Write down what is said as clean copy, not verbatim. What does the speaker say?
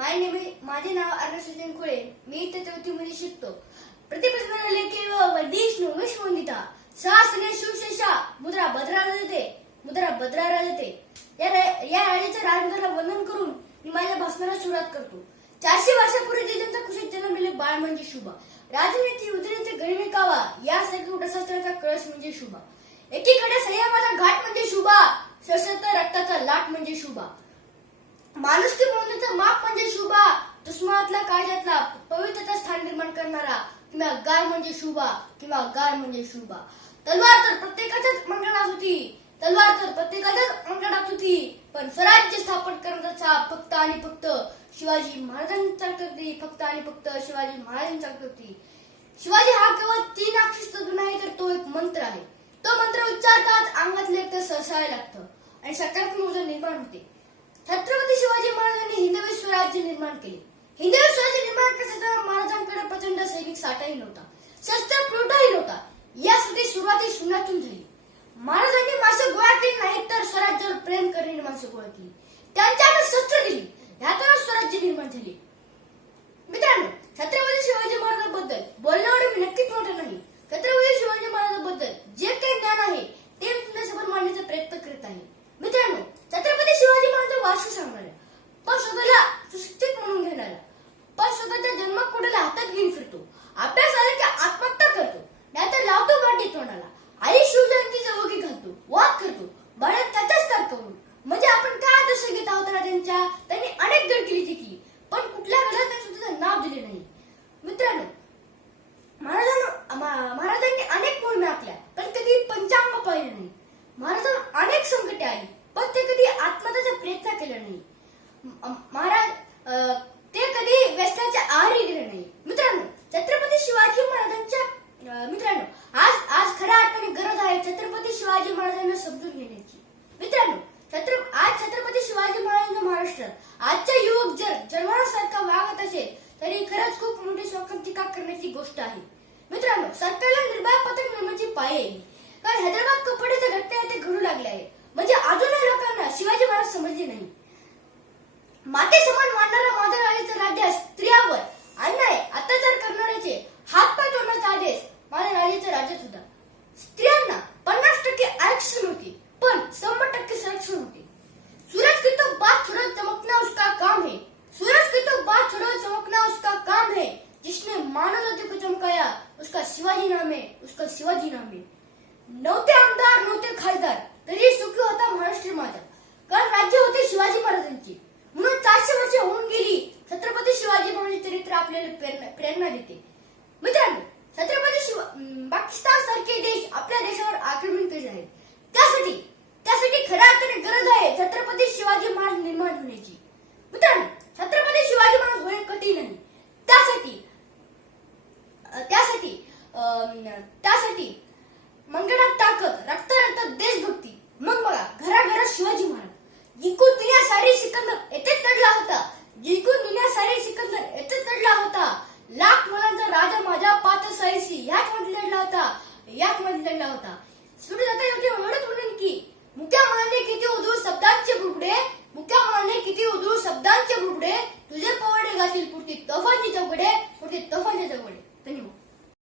माझे नाव अर्णव सचिन खुळे. मी इथे चौथीमध्ये शिकतो. प्रतिपस्मरण लेखे व वैदिष्णू विश्ववंदिता शासने सुशेषा मुद्रा भद्रा राजते. या राजाच्या राजमुद्राला वंदन करून मी माझ्या भाषणाला सुरुवात करतो. 400 वर्षापूर्वी जिजांचा कुशीत जन्मलेले बाळ म्हणजे शुभा. राजनीती उदयीचे गणिमे कावा यासारखी उठशास्त्राचा कळस म्हणजे शुभा. एकीकडे संयमाचा घाट म्हणजे शुभा, सशस्त्र रक्ताचा लाट म्हणजे शुभा. माणुसकी मौल्याचं माप म्हणजे शुभा, दुश्मनातला कायद्यातला पवित्रता स्थान निर्माण करणारा किंवा गार म्हणजे शुभा. तलवार तर प्रत्येकाच्याच मंगळात होती, पण स्वराज्य स्थापन करण्याचा फक्त आणि फक्त शिवाजी महाराजांचा होती. शिवाजी हा केवळ 3 अक्षर नाही, तर तो एक मंत्र आहे. तो मंत्र उच्चारताच अंगातले रक्त सळसळायला लागतं आणि सकारात्मक ऊर्जा निर्माण होते. छत्रपती शिवाजी महाराजांनी हिंदवी स्वराज्य निर्माण केले. हिंदवी स्वराज्य निर्माण करण्यासाठी महाराजांकडे प्रचंड सैनिक साठाही नव्हता, शस्त्र पुरवठाही नव्हता. यासाठी सुरुवाती शून्यातून झाली. महाराजांनी माणसं गोळा केली नाही, तर स्वराज्यावर प्रेम करणारी माणसं गोळा केली, त्यांच्याकडे शस्त्र दिली. ह्यातूनच स्वराज्य निर्माण झाले. मित्रांनो, छत्रपती शिवाजी महाराजांबद्दल बोलण्यावर मी नक्कीच मोठं नाही. छत्रपती शिवाजी महाराजांबद्दल जे काही ज्ञान आहे ते मी तुमच्यासमोर मांडण्याचा प्रयत्न करत आहे. मित्रांनो, छत्रपती शिवाजी महाराज वास्तू सांगणारा, पण स्वतःला सुशिक्षित म्हणून घेणारा, पण स्वतःच्या जन्मकुंडीला हातात घेऊन फिरतो. अभ्यास आला की आत्महत्या करतो, नाहीतर लावतो बाटी तोंडाला. आई शिवजयंतीच्या ओघी घालतो, वाद करतो, बाळात त्याचाच कर करून. म्हणजे आपण काय आदर्श घेत आहोत राजांच्या? त्यांनी अनेक गड केली जिंकली, पण कुठल्या गडाला त्यांनी स्वतःचं नाव दिले नाही. मित्रांनो, महाराजांनी अनेक मोहिमा आखल्या, पण कधी पंचांग पाहिले नाही. महाराजांना अनेक संकटे आली, पण ते कधी आत्महत्याचा प्रयत्न केला नाही. महाराज ते कधी व्यसनाच्या आहारी गेले नाही. मित्रांनो, छत्रपती शिवाजी महाराजांच्या आज खऱ्या अर्थाने गरज आहे छत्रपती शिवाजी महाराजांना समजून घेण्याची. मित्रांनो, आज छत्रपती शिवाजी महाराजांच्या महाराष्ट्रात आजच्या युवक जर जन्मासारखा वागत असेल तरी खरंच खूप मोठी शोकांतिका करण्याची गोष्ट आहे. मित्रांनो, सरकारला निर्भया पथक नेमण्याची पाय येईल, कारण हैदराबाद कपड्याच्या घटना ते घडू लागले आहे. म्हणजे अजूनही लोकांना शिवाजी महाराज समजले नाही. माते समान मानणारा माझ्या राजाचा राज्य स्त्रियांवर अन्याय अत्याचार करणाऱ्याचे हातपाय तोडण्याचा आदेश माझ्या राजाच्या राज्यात होता. स्त्रियांना 50% आरक्षण होते, पण 100% संरक्षण होते. सूरज की तो बात छोड़ो चमकना उसका काम है, जिसने मानव जाति को चमकाया उसका शिवाजी नाम है. नव्हते आमदार, नव्हते खासदार, तरी सुखी होता महाराष्ट्र माझा, कारण राज्य होते शिवाजी महाराजांची. म्हणून 400 वर्षे होऊन गेली. छत्रपती शिवाजी महाराजांचे चरित्र आपल्याला प्रेरणा देते. मित्रांनो, पाकिस्तान सारखे देश आपल्या देशावर आक्रमण करीत आहेत. त्यासाठी खऱ्या अर्थाने गरज आहे छत्रपती शिवाजी महाराज निर्माण होण्याची. मित्रांनो, छत्रपती शिवाजी महाराज होणे कठीण नाही. त्यासाठी मंगळात ताकद, रक्तात देशभक्ती. मग बघा, घराघरात शिवाजी महाराज. जिंकून देण्यासाठी सिकंदर येथेच लढला होता. लाख मुलांचा राजा माझ्या पात्रसाईशी याच मध्ये लढला होता. सुरू जाता एवढंच म्हणून की मुक्या मनाने किती उधळू शब्दांचे बुडबुडे, तुझे पवाडे घातील पुरती तोफांची चौकडे. धन्यवाद.